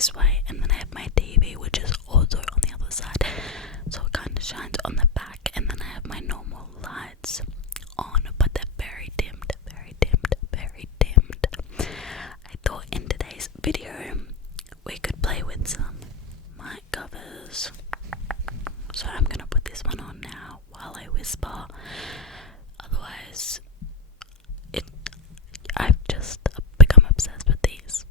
this way, and then I have my TV, which is also on the other side, so it kind of shines on the back, and then I have my normal lights on, but they're very dimmed, very dimmed, very dimmed. I thought in today's video we could play with some mic covers, so I'm gonna put this one on now while I whisper. Otherwise, I've just become obsessed with these.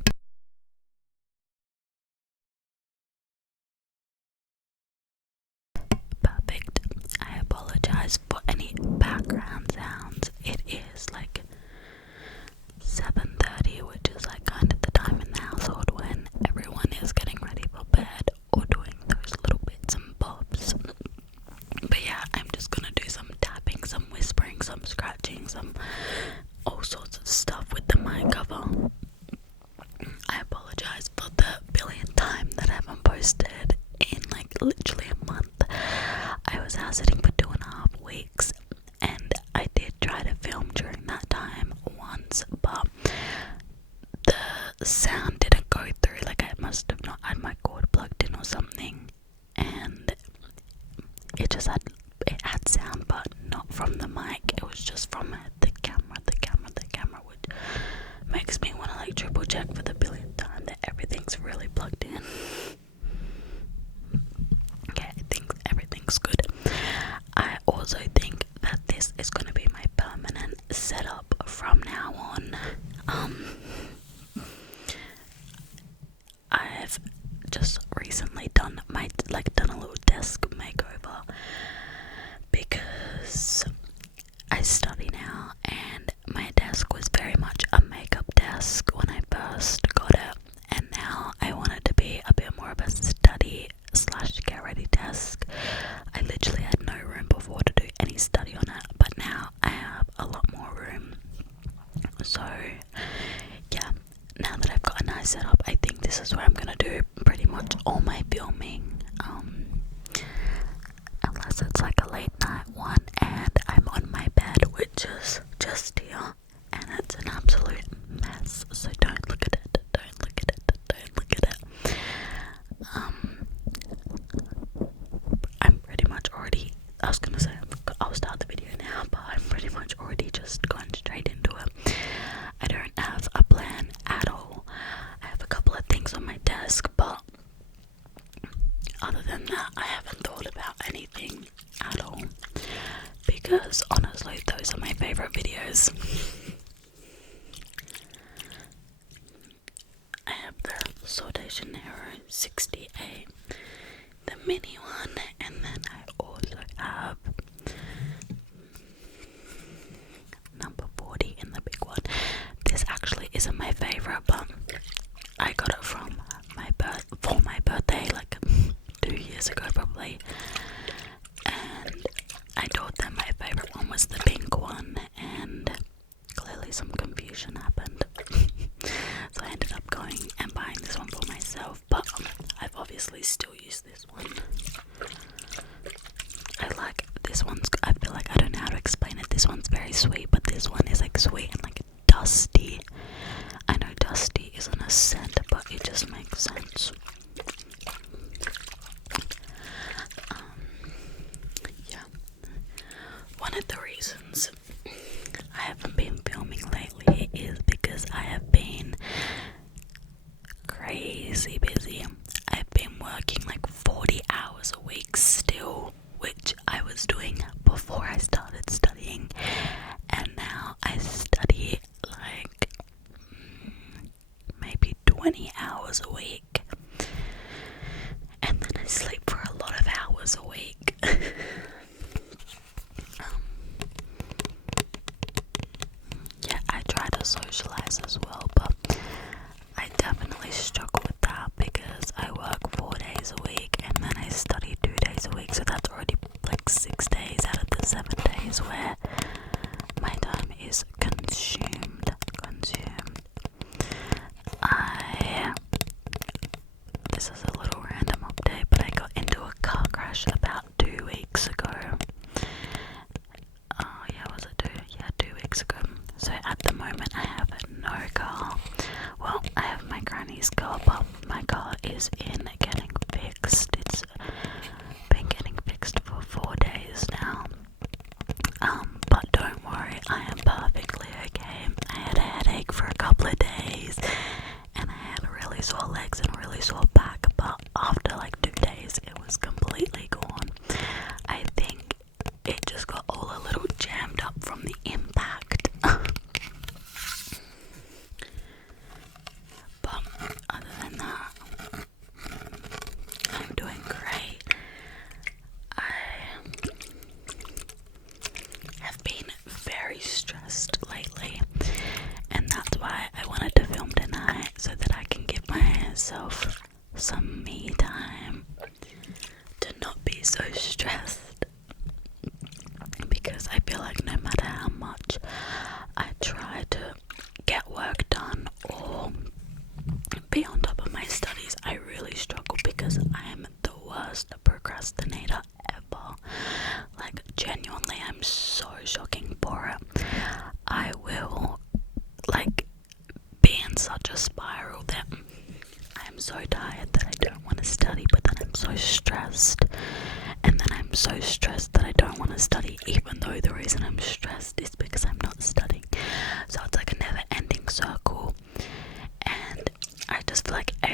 Perfect. I apologize for any background sounds. It is like 7:30, which is like kind of the time in the household when everyone is getting ready for bed or doing those little bits and bobs. But yeah, I'm just gonna do some tapping, some whispering, some scratching, some all sorts of stuff with the mic cover. I apologize for the billionth time that I haven't posted in like literally a month. I was house sitting for 2.5 weeks, and I did try to film during that time once, but the sound didn't go through. Like, I must have not had my cord plugged in or something, and it had sound, but not from the mic. It was just from the camera, which makes me want to like triple check for the billionth time that everything's really plugged in. Okay, I think everything's good. I also think that this is going to be my permanent setup from now on. I've just recently done a little desk makeover because I study now, and my desk was very much a makeup desk when I first got it, and now I want it to be a bit more of a study / get ready desk. I literally had no room before to do any study on it, but now I have a lot more room. So yeah, now that I've got a nice setup, I think this is where I'm gonna do pretty much all my filming, unless it's like a late night one and I'm on my bed, which is just here, and it's an absolute mess, so don't look at it, don't look at it, don't look at it. I'm pretty much already, I was gonna say I'll start the video now, but I'm pretty much already just gone straight into it. I don't have a plan at all. I have a couple of things on my desk, but other than that, I haven't thought about anything at all, because honestly, those are my favourite videos. I have the Saute Janeiro 60A, the mini one, and then I also have number 40 in the big one. This actually isn't my favourite, but I got it for my birthday like 2 years ago probably, and I told them my favourite one was the pink one, and clearly some confusion happened. So I ended up going and buying this one for myself, but I've obviously still used this one. I like this one's, I feel like, I don't know how to explain it, this one's very sweet, but this one is like sweet and like dusty. I know dusty isn't a scent, but it just makes sense. Yeah, one of the reasons I haven't been filming lately is because I have been crazy busy. I've been working like 40 hours a week still, which I was doing before I started studying, and now I study like maybe 20 hours a week, and then I sleep for a lot of hours a week. Yeah, I try to socialize as well, but I definitely struggle with that because I work 4 days a week and then I study 2 days a week, so that's already like 6 days out of the 7 days where my time is consumed. This is a little random update, but I got into a car crash about 2 weeks ago. Was it 2? Yeah, 2 weeks ago. So at the moment I have no car. Well, I have my granny's car, but my car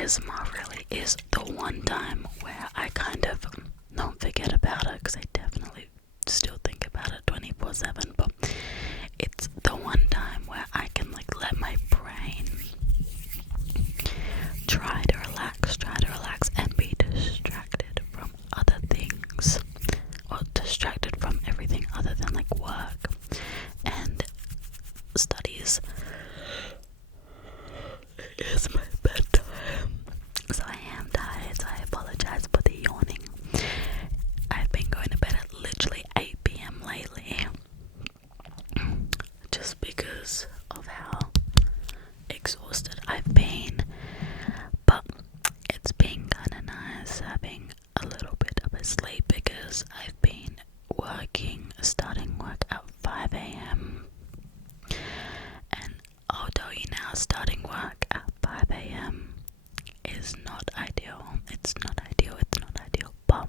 ASMR really is the one time where I kind of don't forget about it, because I definitely still think about it 24/7, but it's the one time where I can like let my brain try to relax and be distracted from other things, or distracted from everything other than like work and studies. It's my bedtime, so I am tired, so I apologize for the yawning. I've been going to bed at literally 8 p.m. lately, just because of how exhausted I've been, but it's been kind of nice having a little bit of a sleep, because I've been starting work at 5 a.m. and I'll tell you now, starting work at 5 a.m. is not ideal. It's not ideal, but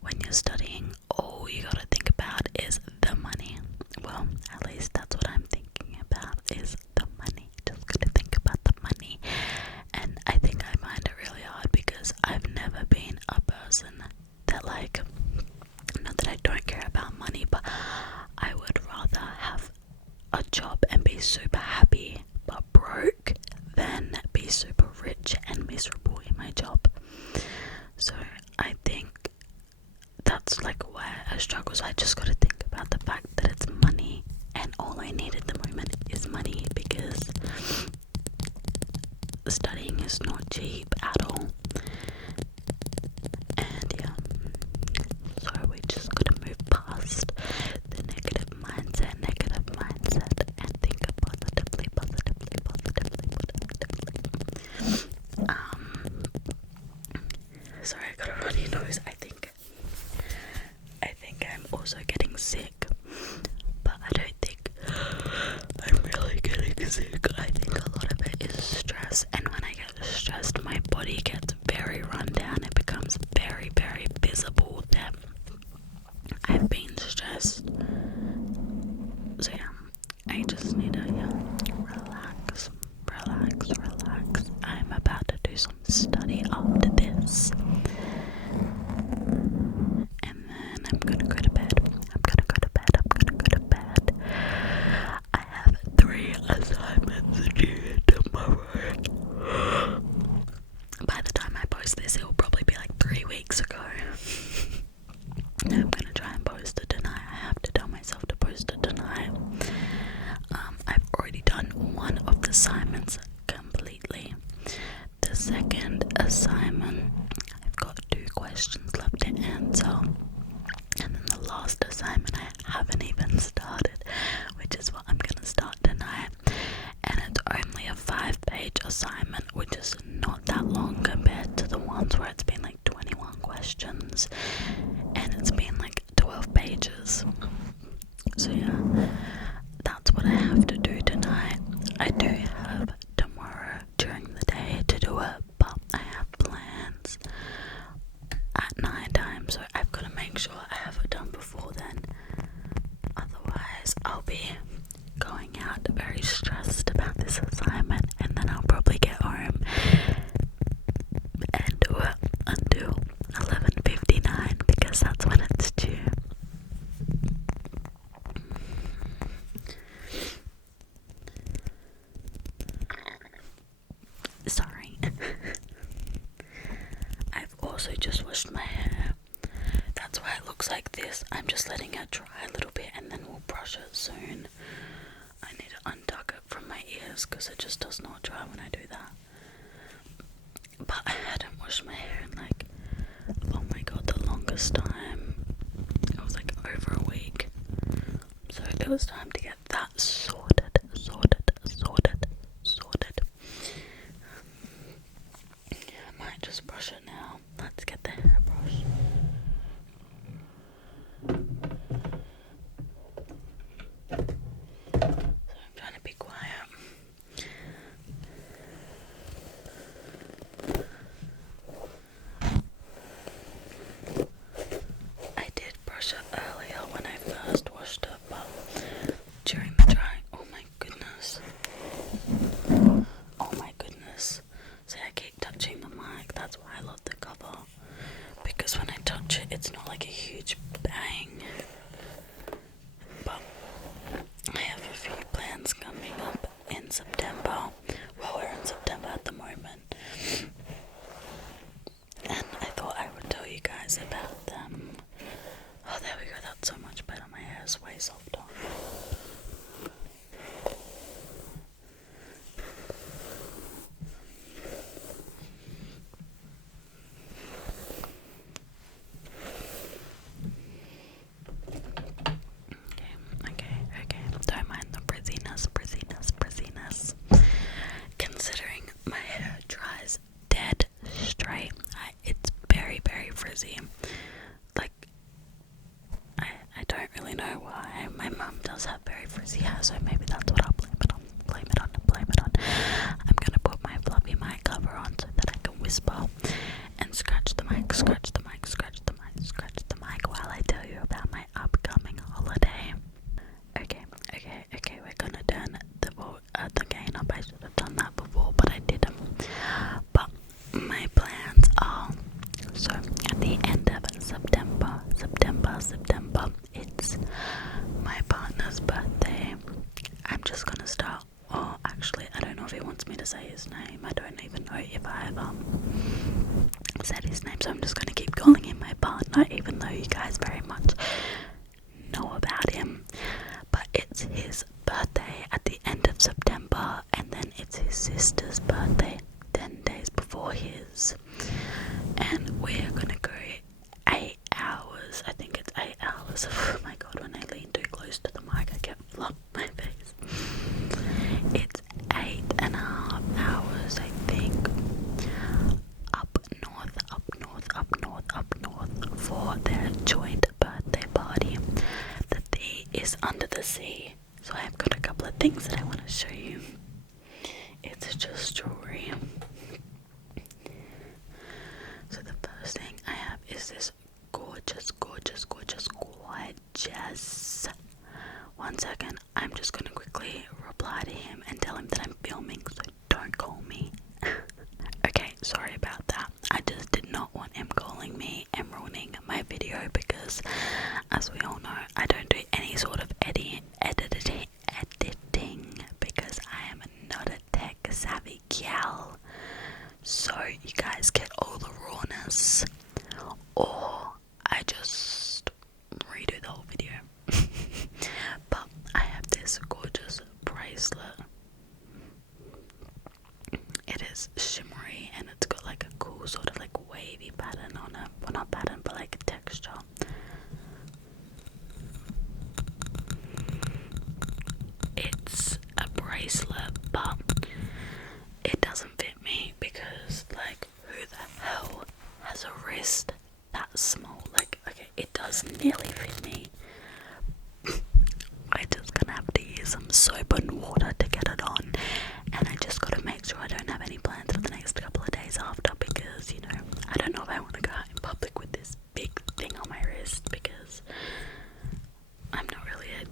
when you're studying, all you gotta think about is the money. Well, at least that's what I'm thinking about, is the money. Just gotta think about the money. And I think I find it really hard, because I've never been a person that, like, not that I don't care about money, but I would rather have a job and be super happy but broke than be super rich and miserable in my job. So I think that's like why I struggle. So I just gotta think about the fact that it's money, and all I need at the moment is money, because studying is not cheap at all. And yeah, so we just gotta move past the negative mindset, and think positively. Sorry, I got a runny nose. I think I'm also getting sick, but I don't think I'm really getting sick. I think a lot of it is stress, and when I get stressed, my body gets very run down. It becomes very, very visible that I've been stressed. So yeah, I just need to relax. I'm about to do some study after this, and then I'm gonna go to bed. I have 3 assignments due tomorrow. By the time I post this, it will probably be like 3 weeks ago. I'm gonna try and post it tonight. I have to tell myself to post it tonight. I've already done one of the assignments completely. The second assignment, I've got 2 questions left to answer. And then the last assignment I haven't even started, which is what I'm gonna start tonight. And it's only a 5-page assignment, which is not that long compared to the ones where it's been like 21 questions and it's been like 12 pages. So yeah, that's what I have to do tonight. I do have tomorrow during the day to do it, but I have plans at night time, so I've got to make sure I have it done before then. Otherwise, I'll be going out very stressed about this assignment, and then I'll probably get home and do it until 11:59, because that's when it's due. Sorry. I've also just washed my hair. That's why it looks like this. I'm just letting it dry a little bit, and then we'll brush it soon. I need to untuck it from my ears, because it just does not dry when I do that. But I hadn't washed my hair in like, oh my god, the longest time. It was like over a week. So it was time to get that sorted. I might just brush it now. Let's get the hairbrush. So I'm trying to be quiet. I did brush it earlier when I first washed it, but to say his name. I don't even know if I've said his name, so I'm just gonna keep calling him my partner, even though you guys very much know about him. But it's his birthday at the end of September, and then it's his sister's birthday 10 days before his, and we're gonna go 8 hours. I think it's 8 hours. Oh my god, when I lean too close to the mic I get flop my face. It's 8.5 hours, I think, up north for their joint birthday party. The D is under the sea, so I've got a couple of things that I want to show you. It's just jewelry. So the first thing I have is this gorgeous. One second, I'm just gonna quickly reply to him and tell him that I'm filming, so don't call me. Okay, sorry about that. I just did not want him calling me and ruining my video, because as we all know, I don't do any sort of editing because I am not a tech savvy gal. So you guys get all the rawness, or I just redo the whole video. But I have this gorgeous bracelet. It is shimmery and it's got like a cool sort of like wavy pattern on it. Well, not pattern, but like a texture. It's a bracelet, but it doesn't fit me because, like, who the hell has a wrist that small? Like, okay, it does nearly fit me. I just gonna have to use some soap and water to get it on, and I just gotta make sure I don't have any plans for the next couple of days after, because, you know, I don't know if I want to go out in public with this big thing on my wrist, because I'm not really a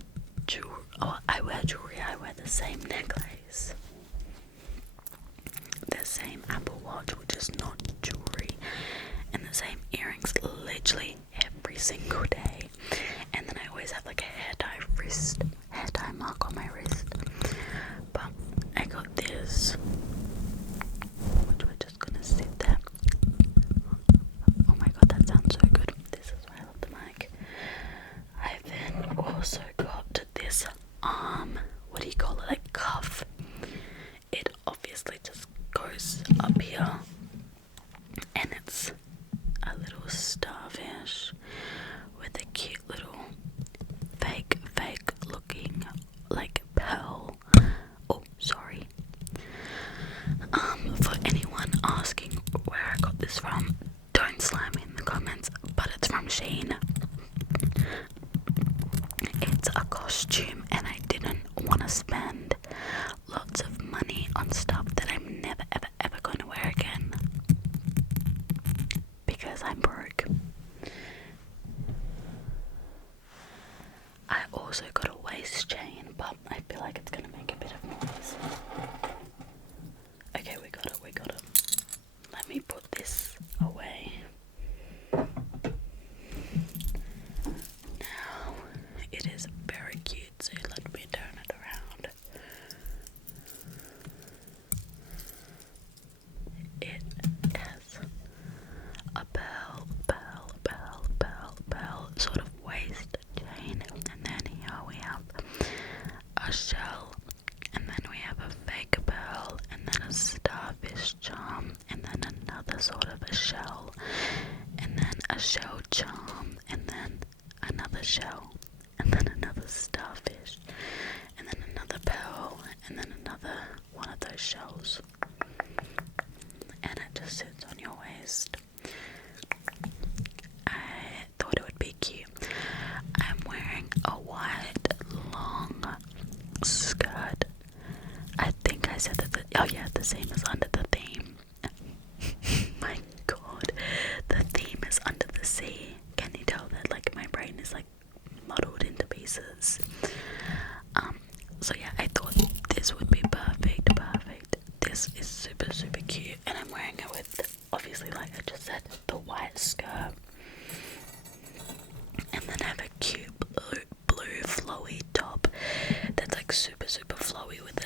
jewelry. Oh, I wear jewelry. I wear the same necklace, the same Apple Watch, which is not jewelry, and the same earrings literally every single day. And then I always have like a hair tie mark on my wrist. But I got this, which we're just gonna sit there. Oh my god, that sounds so good. This is why I love the mic. I then also got this what do you call it, like cuff. It obviously just goes up here, and it's a little starfish with a cute little fake looking like pearl. Oh, sorry. For anyone asking where I got this from, don't slime me in the comments, but it's from Shein. It's a costume, and I didn't want to spend lots of money on stuff that I'm never ever going to wear again, because I'm broke. I also got a waist chain, but I feel like it's gonna make a bit of noise. Okay, we got it. Let me put this away. Now, it is very cute, so let me turn it around. It has a pearl sort of waist chain, and then here we have a shell, and then we have a fake pearl, and then a starfish charm, and then another sort of a shell, and then a shell charm, and then another shell, and then another starfish, and then another pearl, and then another one of those shells, and it just sits on your waist. I thought it would be cute. I'm wearing a white long skirt. I think I said that the same is under the theme. My god, the theme is under the sea. Can you tell that like my brain is like muddled into pieces? So yeah, I thought this would be perfect. This is super cute, and I'm wearing it with, obviously, like I just said, the white skirt, and then I have a cute blue flowy top that's like super flowy with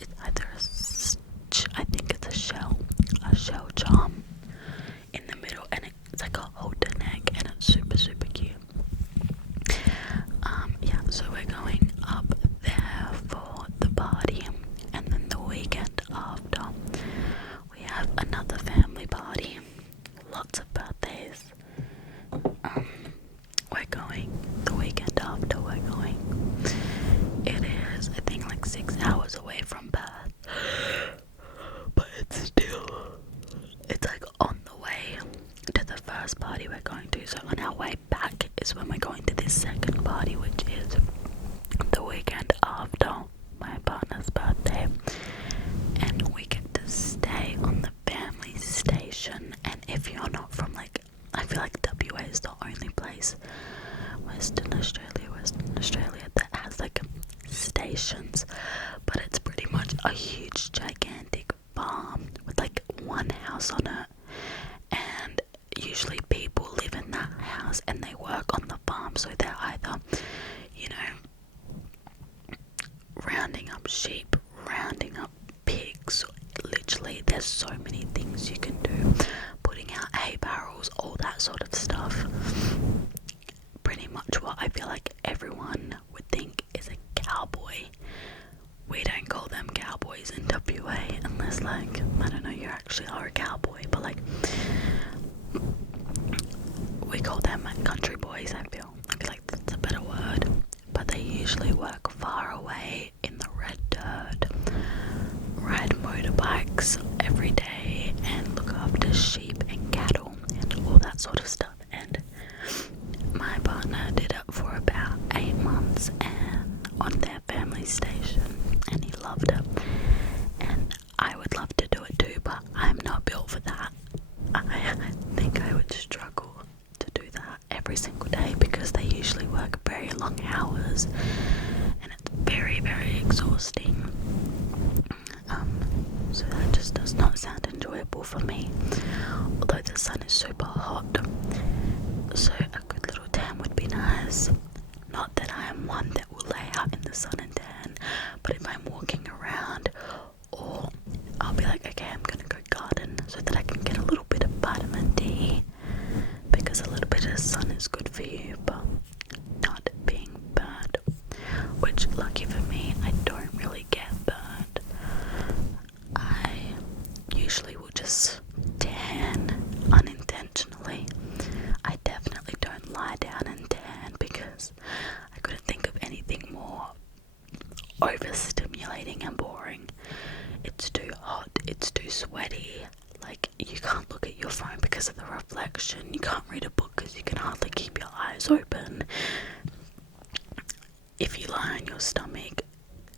it's either a but it's pretty much a huge gigantic farm with like one house on it, and usually people live in that house and they work on the farm, so they're either, you know, rounding up sheep, rounding up pigs. Literally there's so many things you can do, putting out hay barrels, all that sort of stuff. Pretty much what I feel like everyone would think is a cowboy. We don't call them cowboys in WA unless, like, I don't know, you actually are a cowboy, but like we call them country boys. I feel like that's a better word. But they usually work far away in the red dirt, ride motorbikes every day, and look after sheep and cattle and all that sort of stuff. And my partner did it for about 8 months and on their family station, and he loved it. And I would love to do it too, but I'm not built for that. I think I would struggle to do that every single day because they usually work very long hours and it's very, very exhausting. So that just does not sound enjoyable for me, although the sun is super hot, so a good little tan would be nice. Not that I am one that will lay out in the sun and tan, but if I'm walking around, or I'll be like, okay, I'm gonna go garden so that I can get a little bit of vitamin D, because a little bit of sun is good for you, but not being burned, which, lucky for me, I don't really get burned. I usually will just tan unintentionally. I definitely don't lie down and tan because I couldn't think of anything more overstimulating and boring. It's too hot, it's too sweaty, like you can't look at your phone because of the reflection, you can't read a book because you can hardly keep your eyes open. If you lie on your stomach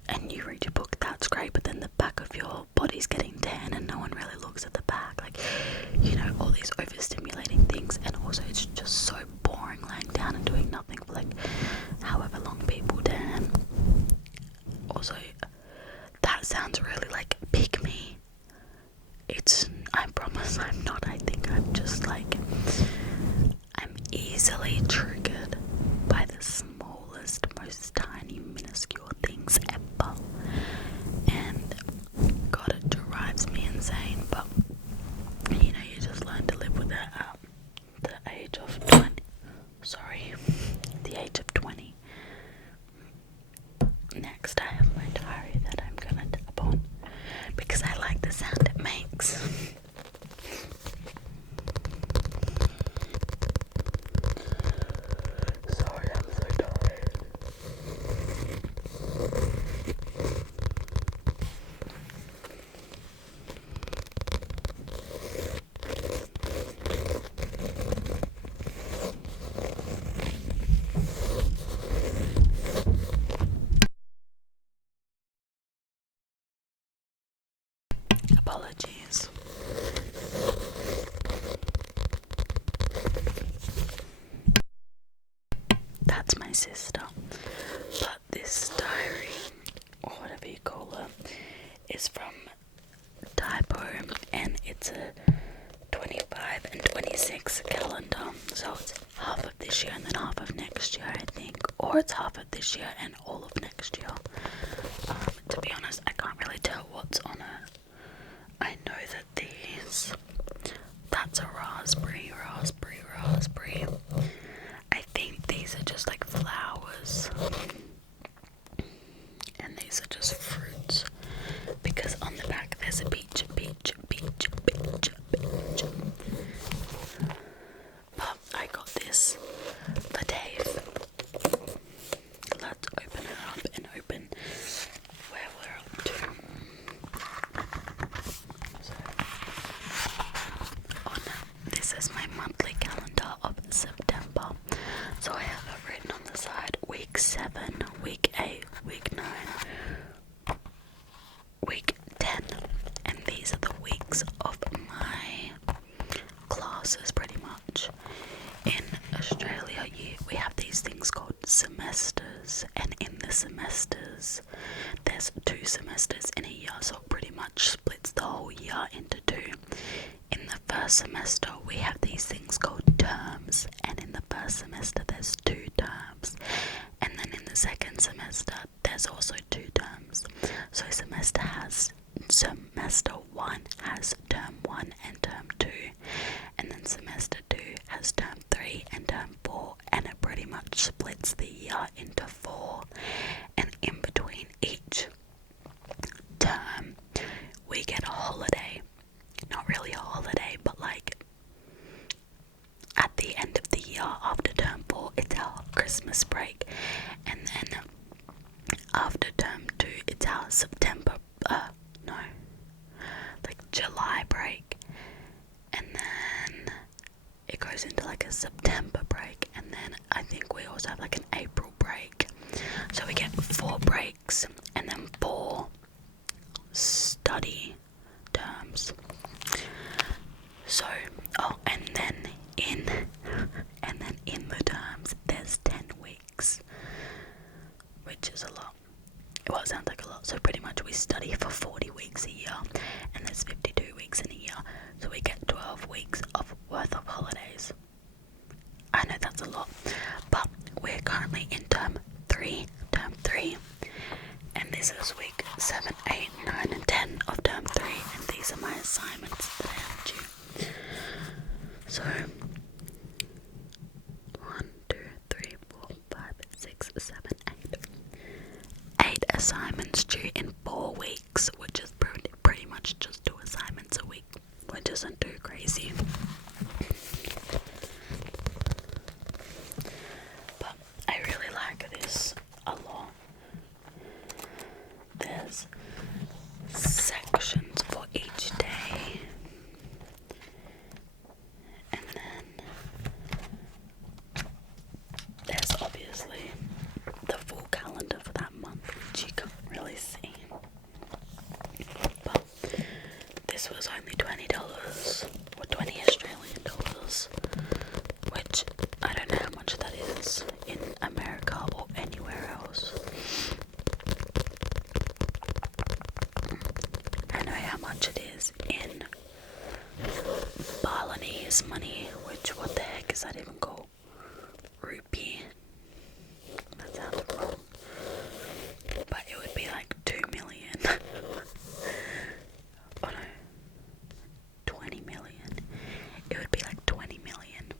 and you read your book, that's great, but then the back of your body's getting tan and no one really looks at the back, like, you know, all these overstimulating things. And also it's just so boring lying down and doing nothing for like however long people tan. Also, that sounds really like pick me. I promise I'm not. I think I'm just like, I'm easily triggered by the smallest, most tiny, minuscule things ever. And God, it drives me insane, but you know, you just learn to live with it at the age of 20. Sorry, the age of 20. Next, I have my diary that I'm gonna tap on because I like the sound it makes. Sorry, I'm so tired. Apologies. That's my sister. But this diary, or whatever you call it, is from Typo, and it's a 25 and 26 calendar. So it's half of this year and then half of next year, I think. Or it's half of this year and all of next year. To be honest, I can't really tell what's on it. I know that that's a raspberry. I think these are just like flowers. And these are just fruits. Because on the back there's a peach. But I got this for Dave. Let's open it up and open 2 semesters in a year, so it pretty much splits the whole year into 2. In the first semester we have these things called terms, and in the first semester there's 2 terms, and then in the second semester there's also 2 terms. So semester 1 has term 1 and term 2, and then semester 2 has term 3 and term 4, and it pretty much splits the year into 4. And in between each term we get a holiday. Not really a holiday, but like at the end of the year after term 4 it's our Christmas break, and then after term 2 it's our July break, and then it goes into like a September break, and then I think we also have like an April break. So we get 4 breaks and then 4 study terms. So and then in the terms there's 10 weeks, which is a lot. Well, it sounds like a lot. So pretty much we study for 40 weeks a year, and there's 52 weeks in a year, so we get 12 weeks worth of holidays. I know that's a lot, but we're currently in term 3, and this is week 7, 8, 9 and 10 of term 3, and these are my assignments that I have due. So 1, 2, 3, 4, 5, 6, 7, 8 assignments due in 4 weeks, which is pretty much just 2 assignments a week, which isn't too crazy. But I really like this a lot. There's sections for each day, and then there's obviously the full calendar for that month, which you can't really see. But this was only $20 or 20 Australian dollars, which I don't know how much that is in America or anywhere else. I know how much it is in Balinese money, which what the heck is that even called? Rupee. That sounds wrong. But it would be like 2 million. Oh no. 20 million. It would be like 20 million.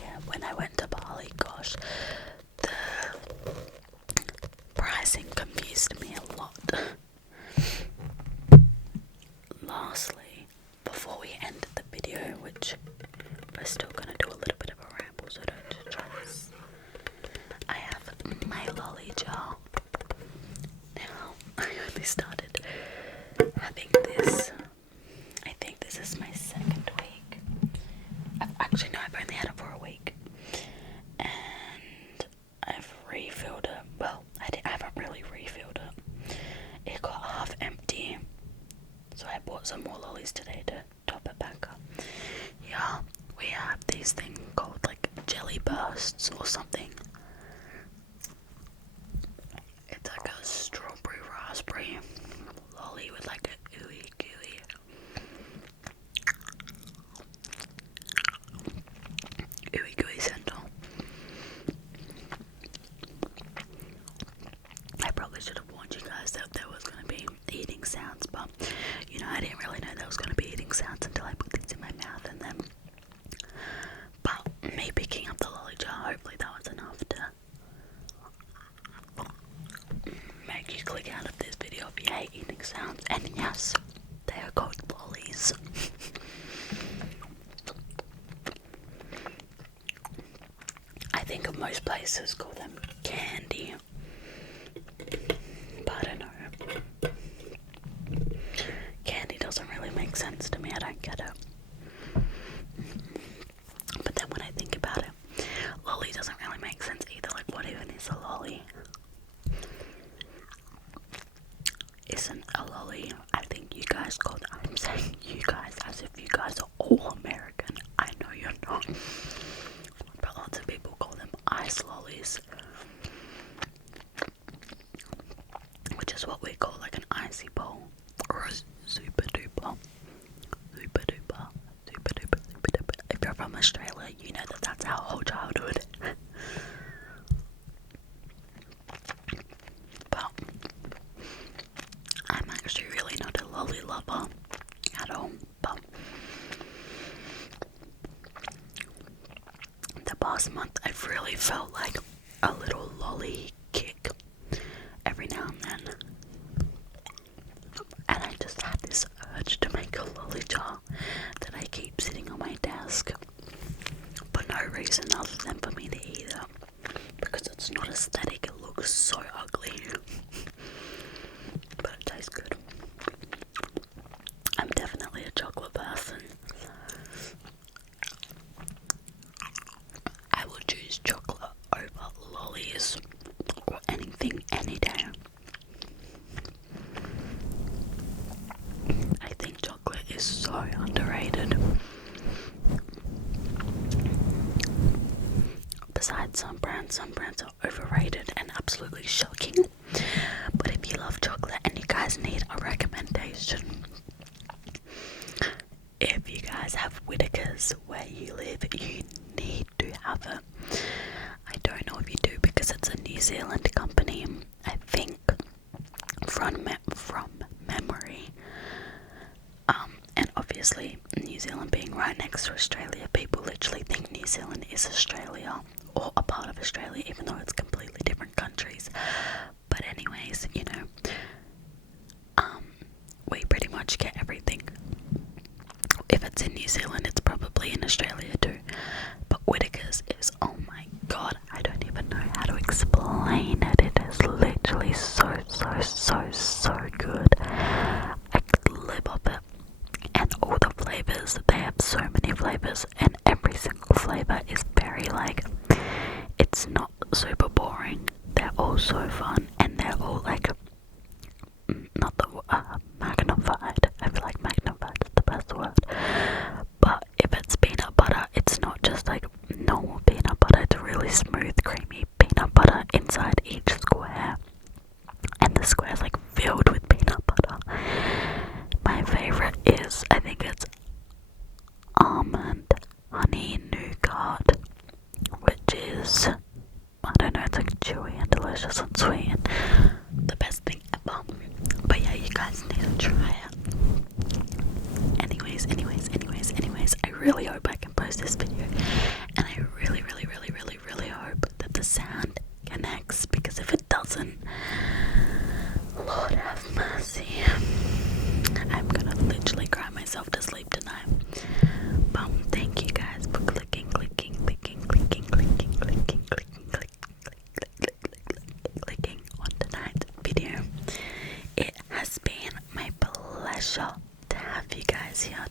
Yeah, when I went to Bali, gosh, the pricing confused me a lot. Lastly, before we end the video, which we're still gonna do a little bit of a ramble, so don't try this. I have my lolly jar. Now, I only started having this. I think this is my 2nd week. I've only had it for a week. And I've refilled it. Well, I haven't really refilled it. It got half empty. So I bought some more lollies today to top it back up. Yeah, we have these things called like jelly bursts or something. It's like a strawberry raspberry lolly with like a ooey gooey center. I probably should have warned you guys that there was going to be eating sounds, but you know, I didn't really know there was going to be eating sounds until I put these in my mouth, and then but me picking up the lolly jar, hopefully that was enough to make you click out of this video if you hate eating sounds. And yes, they are called lollies. I think most places call them candy, but I don't know. Candy doesn't really make sense to me, I don't get it. But then when I think about it, lolly doesn't really make sense either. Like, what even is a lolly? Isn't a lolly, I think you guys call it, I'm saying you guys as if you guys are all American. I know you're not. But lots of people call them ice lollies, which is what we call like an icy bowl, or a super duper. If you're from Australia, you know that that's our whole childhood. But I'm actually really not a lolly lover at all. But the past month, I've really felt like a little lolly kick every now and then. And I just had this urge to make a lolly jar that I keep sitting on my desk for no reason other than for me to eat it. Because it's not aesthetic, it looks so ugly. But it tastes good. I'm definitely a chocolate person. I would choose chocolate over lollies or anything any day. I think chocolate is so underrated. Besides some brands are overrated and absolutely shocking. But if you love chocolate and you guys need a recommendation, if you guys have Whittaker's where you live, you need to have it. I don't know if you do because it's a New Zealand company. I think from memory. And obviously New Zealand being right next to Australia, people literally think New Zealand is Australia or a part of Australia, even though it's completely different countries. But anyways, you know, we pretty much get everything. If it's in New Zealand, it's probably in Australia too. But Whittaker's is, oh my god, I don't even know how to explain it. It is literally so good. I could live off it. And all the flavors, they have so many flavors, and every single flavor is very like, it's not super boring. They're all so fun, and they're all like, not the magnified. I feel like magnified is the best word. But if it's peanut butter, it's not just like normal peanut butter. It's really smooth, creamy peanut butter inside each square, and the square is like filled with peanut butter. My favorite is, I think it's almond honey nougat, which is, I don't know, it's like chewy and delicious and sweet and the best thing ever. But yeah, you guys need to try it. Anyways, I really hope I can post this video, and I really hope that the sound connects, because if it doesn't, Lord have mercy, I'm gonna literally cry myself to sleep tonight. But thank you guys for clicking on tonight's video. It has been my pleasure to have you guys here,